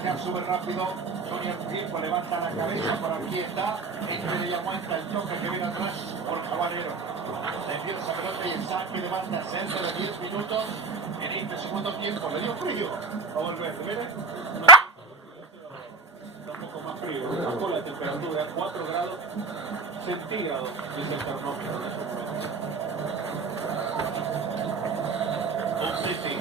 ya sube rápido. Junior Firpo levanta la cabeza, por aquí está. Entre ella aguanta el toque que viene atrás por Jabalero. Desvía esa pelota y el saque de banda cerca de 10 minutos. En este segundo tiempo le dio frío. Va a volver, ¿ves? Está un poco más frío. Bajó la temperatura, 4 grados centígrados, dice el termómetro en este momento. City.